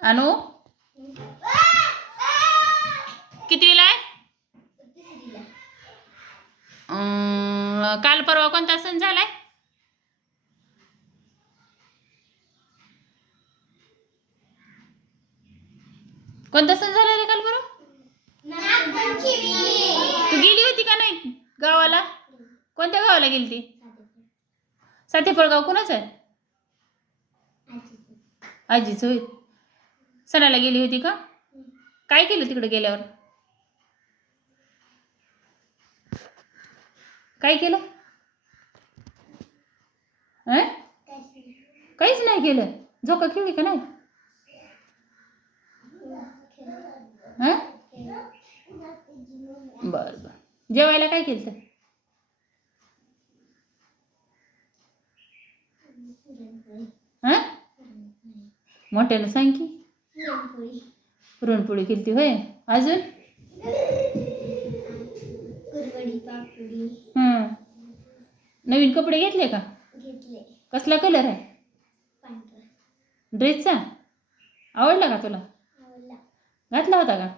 अनु कितवीला आहे? काल परवा कोणता सण झालाय? कोणता सण झाला रे काल परवा? तू गेली होती का नाही गावाला? कोणत्या गावाला गेली ती? सातेफळ कोणाचं आहे? आजीचं होय. सणाला गेली होती का? काय केलं तिकडे गेल्यावर? काय केलं? काहीच नाही केलं. झोका खेळली का नाही? बर बर. जेवायला काय केलं? मोठ्यानं सांग की. पुरणपोळी केली होय. अजून? नवीन कपडे घेतले का? कसला कलर आहे? ड्रेसचा आवडला का तुला? घातला होता का?